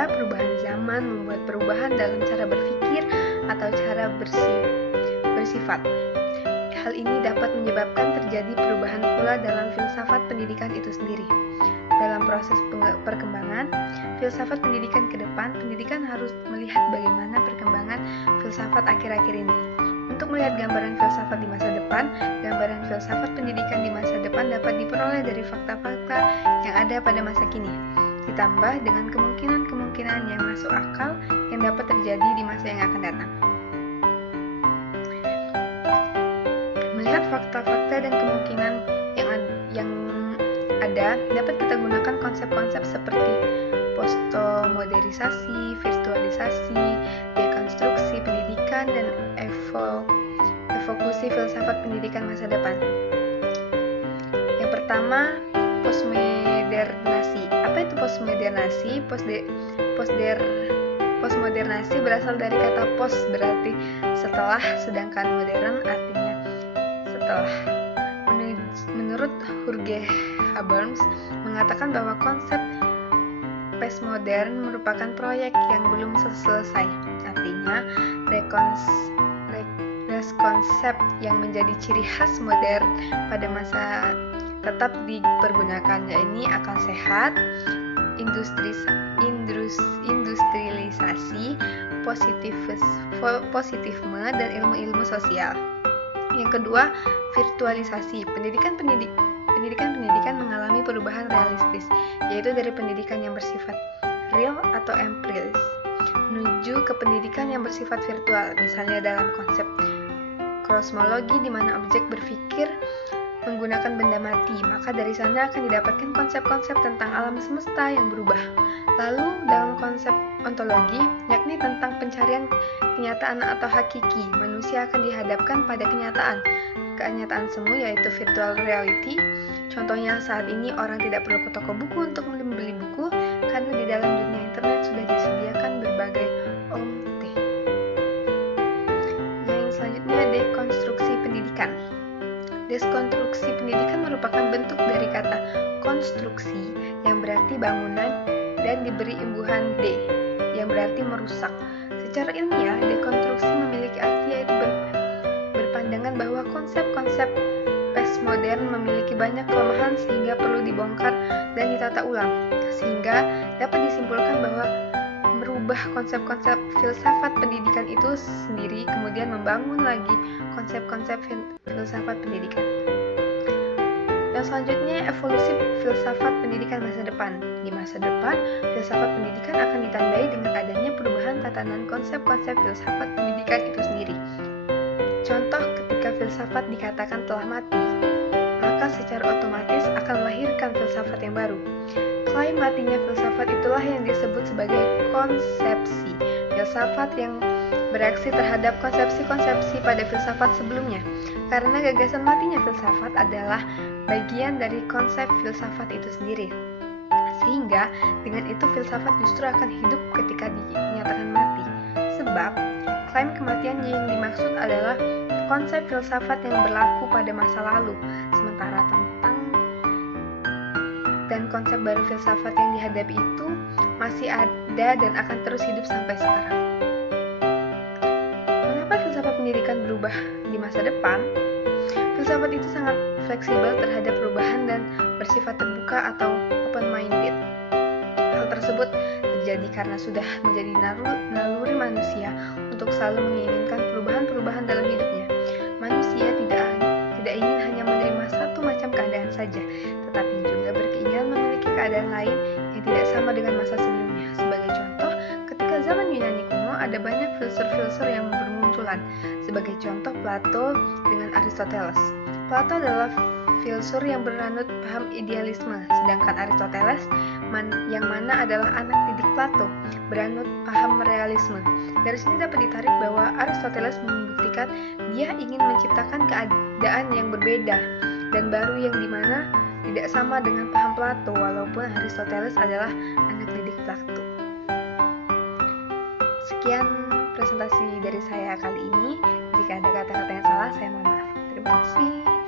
Ketiga, perubahan zaman membuat perubahan dalam cara berpikir atau cara bersifat. Hal ini dapat menyebabkan terjadi perubahan pula dalam filsafat pendidikan itu sendiri. Dalam proses perkembangan filsafat pendidikan ke depan, pendidikan harus melihat bagaimana perkembangan filsafat akhir-akhir ini. Untuk melihat gambaran filsafat di masa depan, gambaran filsafat pendidikan di masa depan dapat diperoleh dari fakta-fakta yang ada pada masa kini, ditambah dengan kemungkinan-kemungkinan yang masuk akal yang dapat terjadi di masa yang akan datang. Melihat fakta-fakta dan kemungkinan yang ada, dapat kita gunakan konsep-konsep seperti postmodernisasi, virtualisasi, dekonstruksi pendidikan, dan evolusi filsafat pendidikan masa depan. Yang pertama, postmodernasi. Apa itu postmodernasi? Postmodernasi berasal dari kata post, berarti setelah, sedangkan modern artinya setelah. Menurut Jürgen Habermas mengatakan bahwa konsep postmodern merupakan proyek yang belum selesai. Artinya, konsep yang menjadi ciri khas modern pada masa tetap dipergunakan, yaitu akal sehat, industrialisasi, positifisme, dan ilmu-ilmu sosial. Yang kedua, virtualisasi. Pendidikan mengalami perubahan realistis, yaitu dari pendidikan yang bersifat real atau empiris menuju ke pendidikan yang bersifat virtual, misalnya dalam konsep kosmologi di mana objek berpikir menggunakan benda mati, maka dari sana akan didapatkan konsep-konsep tentang alam semesta yang berubah. Lalu dalam konsep ontologi, yakni tentang pencarian kenyataan atau hakiki, manusia akan dihadapkan pada kenyataan semu, yaitu virtual reality. Contohnya saat ini orang tidak perlu ke toko buku untuk membeli buku karena di dalam dunia internet sudah disediakan berbagai OMT. Yang selanjutnya, dekonstruksi pendidikan. Dekonstruksi pendidikan merupakan bentuk dari kata konstruksi yang berarti bangunan dan diberi imbuhan D yang berarti merusak. Secara ilmiah, dekonstruksi memiliki arti yaitu berpandangan bahwa konsep-konsep postmodern memiliki banyak kelemahan sehingga perlu dibongkar dan ditata ulang, sehingga dapat disimpulkan bahwa merubah konsep-konsep filsafat pendidikan itu sendiri, kemudian membangun lagi konsep-konsep filsafat pendidikan. Dan selanjutnya, evolusi filsafat pendidikan masa depan. Di masa depan, filsafat pendidikan akan ditandai dengan adanya perubahan tatanan konsep-konsep filsafat pendidikan itu sendiri. Contoh, ketika filsafat dikatakan telah mati, maka secara otomatis akan melahirkan filsafat yang baru. Klaim matinya filsafat itulah yang disebut sebagai konsepsi. Filsafat yang bereaksi terhadap konsepsi-konsepsi pada filsafat sebelumnya. Karena gagasan matinya filsafat adalah bagian dari konsep filsafat itu sendiri. Sehingga dengan itu filsafat justru akan hidup ketika dinyatakan mati. Sebab klaim kematian yang dimaksud adalah konsep filsafat yang berlaku pada masa lalu, sementara dan konsep baru filsafat yang dihadapi itu masih ada dan akan terus hidup sampai sekarang. Mengapa filsafat pendidikan berubah di masa depan? Filsafat itu sangat fleksibel terhadap perubahan dan bersifat terbuka atau open-minded. Hal tersebut terjadi karena sudah menjadi naluri manusia untuk selalu menginginkan perubahan-perubahan dalam hidupnya. Manusia tidak ingin hanya menerima satu macam keadaan saja, tetapi juga berkeinginan memiliki keadaan lain yang tidak sama dengan masa sebelumnya. Sebagai contoh, ketika zaman Yunani kuno ada banyak filsuf-filsuf yang bermunculan. Sebagai contoh, Plato dengan Aristoteles. Plato adalah filsuf yang beranut paham idealisme, sedangkan Aristoteles yang mana adalah anak didik Plato, beranut paham realisme. Dari sini dapat ditarik bahwa Aristoteles membuktikan dia ingin menciptakan keadaan yang berbeda dan baru yang dimana tidak sama dengan paham Plato, walaupun Aristoteles adalah anak didik Plato. Sekian presentasi dari saya kali ini. Jika ada kata-kata yang salah, saya mohon maaf. Terima kasih.